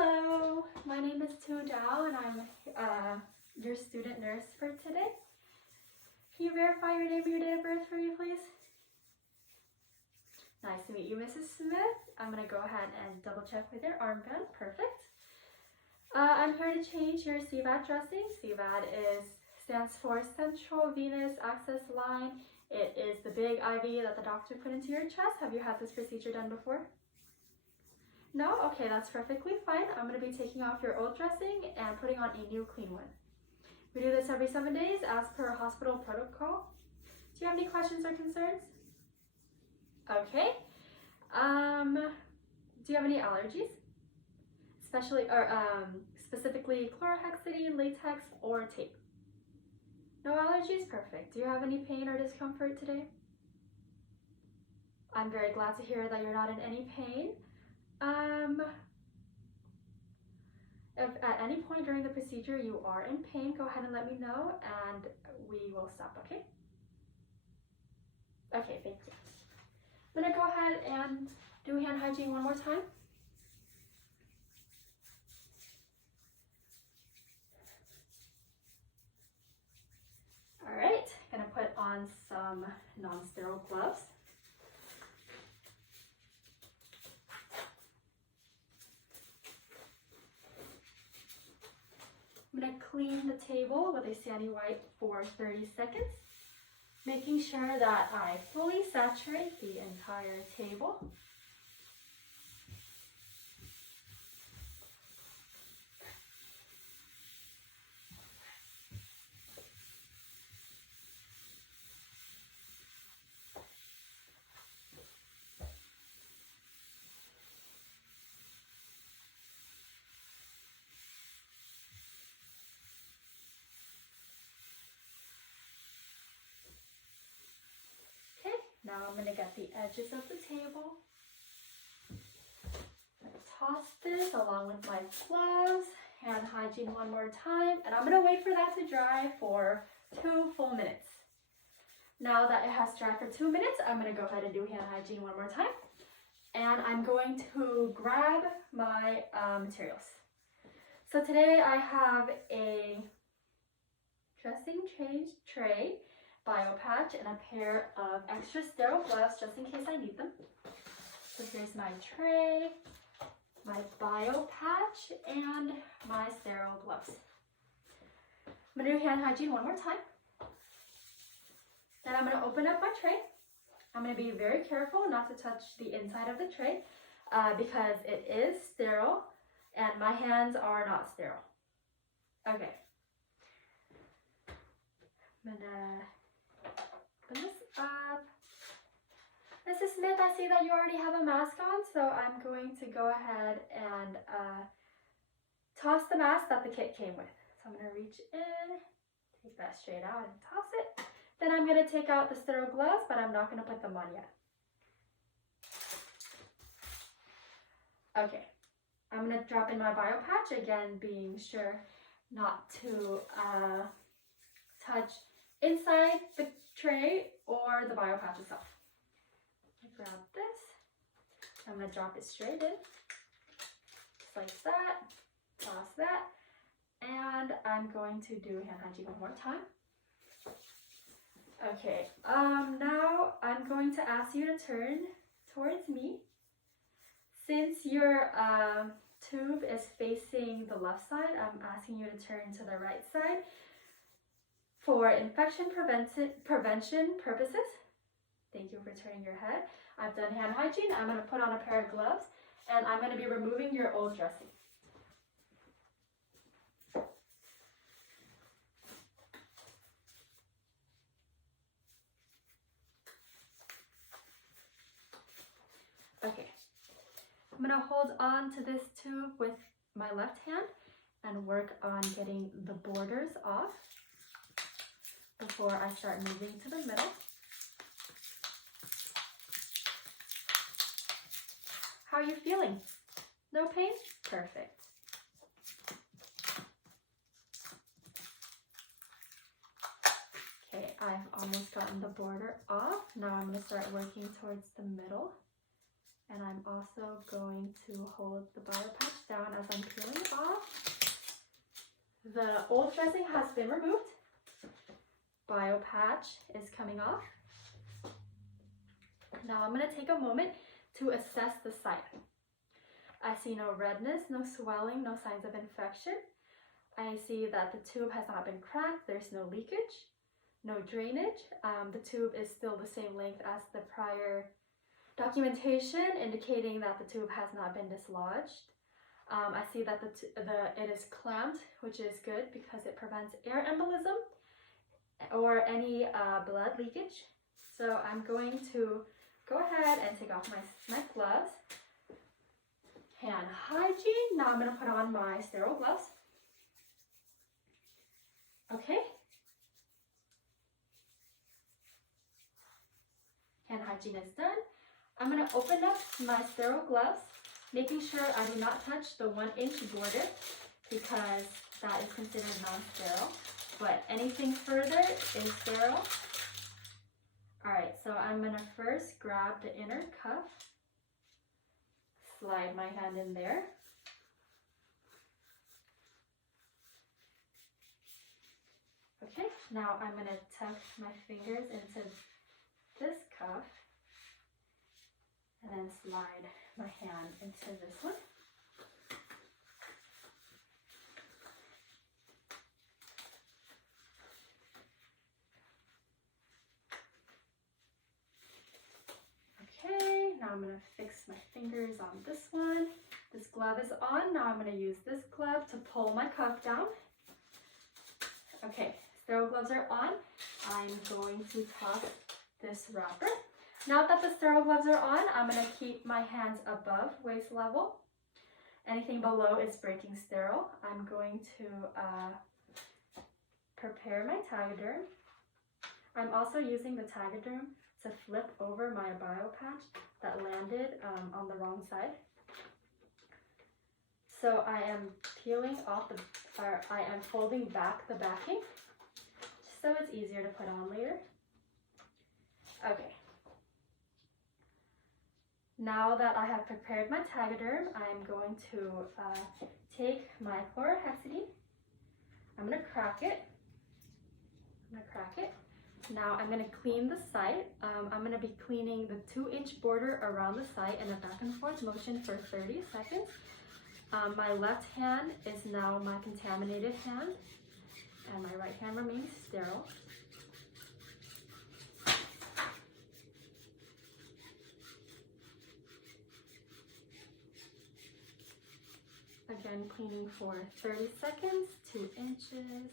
Hello, my name is Tu Dao and I'm your student nurse for today. Can you verify your name and your date of birth for me, please? Nice to meet you, Mrs. Smith. I'm going to go ahead and double check with your armband. Perfect. I'm here to change your cvad dressing. cvad stands for Central Venous Access Line. It is the big IV that the doctor put into your chest. Have you had this procedure done before? No? Okay, that's perfectly fine. I'm going to be taking off your old dressing and putting on a new clean one. We do this every 7 days as per hospital protocol. Do you have any questions or concerns? Okay. Do you have any allergies? Specifically chlorhexidine, latex, or tape? No allergies? Perfect. Do you have any pain or discomfort today? I'm very glad to hear that you're not in any pain. If at any point during the procedure you are in pain, go ahead and let me know and we will stop, okay? Okay, thank you. I'm gonna go ahead and do hand hygiene one more time. All right, gonna put on some non-sterile gloves. I'm going to clean the table with a sandy wipe for 30 seconds, making sure that I fully saturate the entire table. Now I'm going to get the edges of the table. I'm going to toss this along with my gloves, hand hygiene one more time, and I'm going to wait for that to dry for 2 full minutes. Now that it has dried for 2 minutes, I'm going to go ahead and do hand hygiene one more time. And I'm going to grab my materials. So today I have a dressing change tray, bio patch, and a pair of extra sterile gloves just in case I need them. So here's my tray, my bio patch, and my sterile gloves. I'm going to do hand hygiene one more time. Then I'm going to open up my tray. I'm going to be very careful not to touch the inside of the tray because it is sterile and my hands are not sterile. Okay. I'm going to open this up. Mrs. Smith, I see that you already have a mask on, so I'm going to go ahead and toss the mask that the kit came with. So I'm going to reach in, take that straight out and toss it. Then I'm going to take out the sterile gloves, but I'm not going to put them on yet. Okay, I'm going to drop in my bio patch, again being sure not to touch inside the tray or the bio patch itself. I grab this, I'm going to drop it straight in, just like that, toss that, and I'm going to do hand hygiene one more time. Okay, now I'm going to ask you to turn towards me. Since your tube is facing the left side, I'm asking you to turn to the right side. For infection prevention purposes, thank you for turning your head. I've done hand hygiene. I'm going to put on a pair of gloves and I'm going to be removing your old dressing. Okay, I'm going to hold on to this tube with my left hand and work on getting the borders off before I start moving to the middle. How are you feeling? No pain? Perfect. Okay, I've almost gotten the border off. Now I'm going to start working towards the middle. And I'm also going to hold the bio patch down as I'm peeling it off. The old dressing has been removed. Bio patch is coming off. Now I'm going to take a moment to assess the site. I see no redness, no swelling, no signs of infection. I see that the tube has not been cracked, there's no leakage, no drainage. The tube is still the same length as the prior documentation, indicating that the tube has not been dislodged. I see that it is clamped, which is good because it prevents air embolism or any blood leakage. So I'm going to go ahead and take off my gloves. Hand hygiene. Now I'm going to put on my sterile gloves. Okay. Hand hygiene is done. I'm going to open up my sterile gloves, making sure I do not touch the 1-inch border because that is considered non-sterile, but anything further is sterile. Alright, so I'm going to first grab the inner cuff, slide my hand in there. Okay, now I'm going to tuck my fingers into this cuff and then slide my hand into this one. Okay, now I'm going to fix my fingers on this one. This glove is on. Now I'm going to use this glove to pull my cuff down. Okay, sterile gloves are on. I'm going to toss this wrapper. Now that the sterile gloves are on, I'm going to keep my hands above waist level. Anything below is breaking sterile. I'm going to prepare my Tegaderm. I'm also using the Tegaderm to flip over my bio patch that landed on the wrong side. So I am peeling off I am folding back the backing just so it's easier to put on later. Okay. Now that I have prepared my Tegaderm, I'm going to take my chlorhexidine. I'm going to crack it. Now I'm going to clean the site. I'm going to be cleaning the 2-inch border around the site in a back and forth motion for 30 seconds. My left hand is now my contaminated hand, and my right hand remains sterile. Again, cleaning for 30 seconds, 2 inches.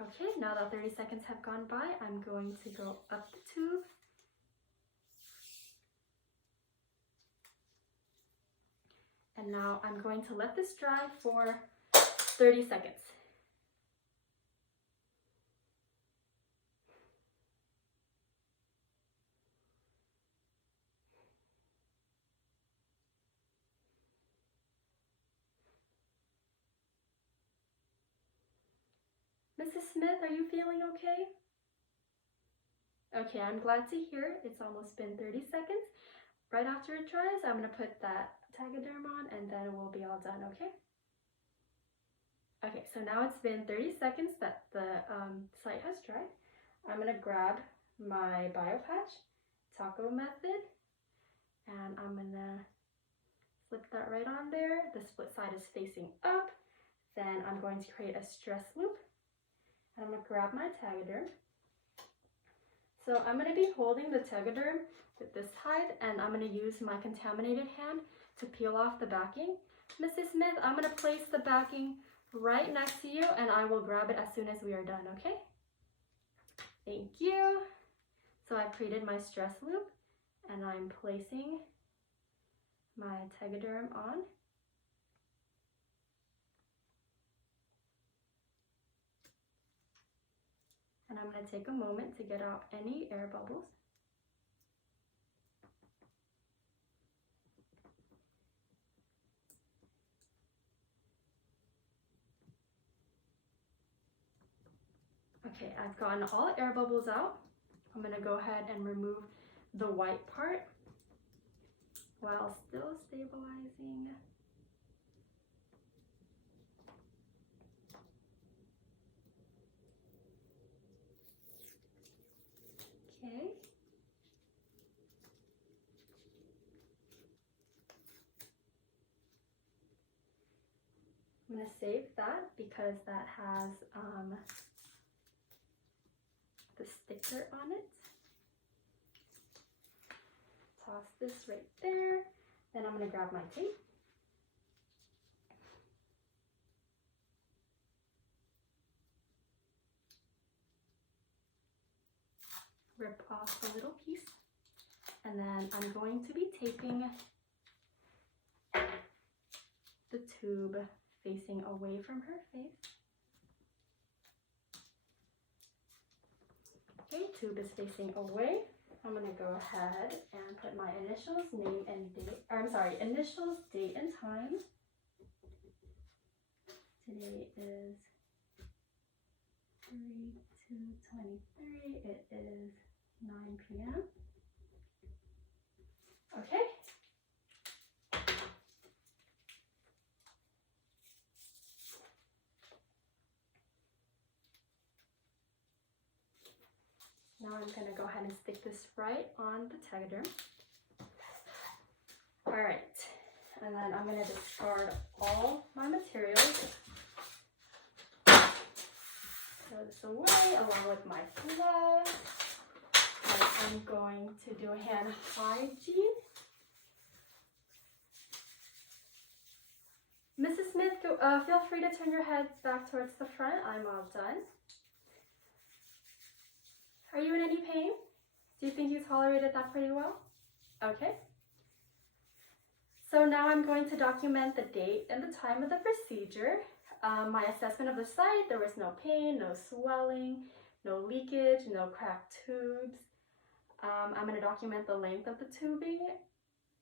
Okay, now that 30 seconds have gone by, I'm going to go up the tube. And now I'm going to let this dry for 30 seconds. Mrs. Smith, are you feeling okay? Okay, I'm glad to hear. It's almost been 30 seconds. Right after it dries, I'm going to put that Tegaderm on and then we'll be all done, okay? Okay, so now it's been 30 seconds that the site has dried. I'm going to grab my bio patch, taco method, and I'm going to slip that right on there. The split side is facing up. Then I'm going to create a stress loop. I'm going to grab my Tegaderm. So I'm going to be holding the Tegaderm with this side, and I'm going to use my contaminated hand to peel off the backing. Mrs. Smith, I'm going to place the backing right next to you, and I will grab it as soon as we are done, okay? Thank you. So I've created my stress loop, and I'm placing my Tegaderm on. And I'm going to take a moment to get out any air bubbles. Okay, I've gotten all air bubbles out. I'm gonna go ahead and remove the white part while still stabilizing. Okay. I'm gonna save that because that has the sticker on it. Toss this right there. Then I'm gonna grab my tape. Rip off the little piece. And then I'm going to be taping the tube facing away from her face. Okay, tube is facing away. I'm gonna go ahead and put my initials, name and date, or I'm sorry, initials, date and time. Today is 3/2/23. It is 9 p.m. Okay. Now I'm gonna go ahead and stick this right on the tegaderm. All right, and then I'm gonna discard all my materials. Throw this away along with my gloves. And I'm going to do hand hygiene. Mrs. Smith, feel free to turn your heads back towards the front. I'm all done. Are you in any pain? Do you think you tolerated that pretty well? Okay. So now I'm going to document the date and the time of the procedure. My assessment of the site, there was no pain, no swelling, no leakage, no cracked tubes. I'm going to document the length of the tubing.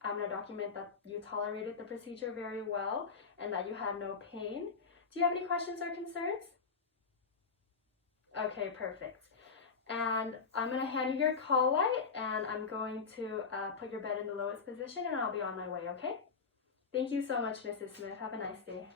I'm going to document that you tolerated the procedure very well and that you had no pain. Do you have any questions or concerns? Okay, perfect. And I'm going to hand you your call light, and I'm going to put your bed in the lowest position, and I'll be on my way, okay? Thank you so much, Mrs. Smith. Have a nice day.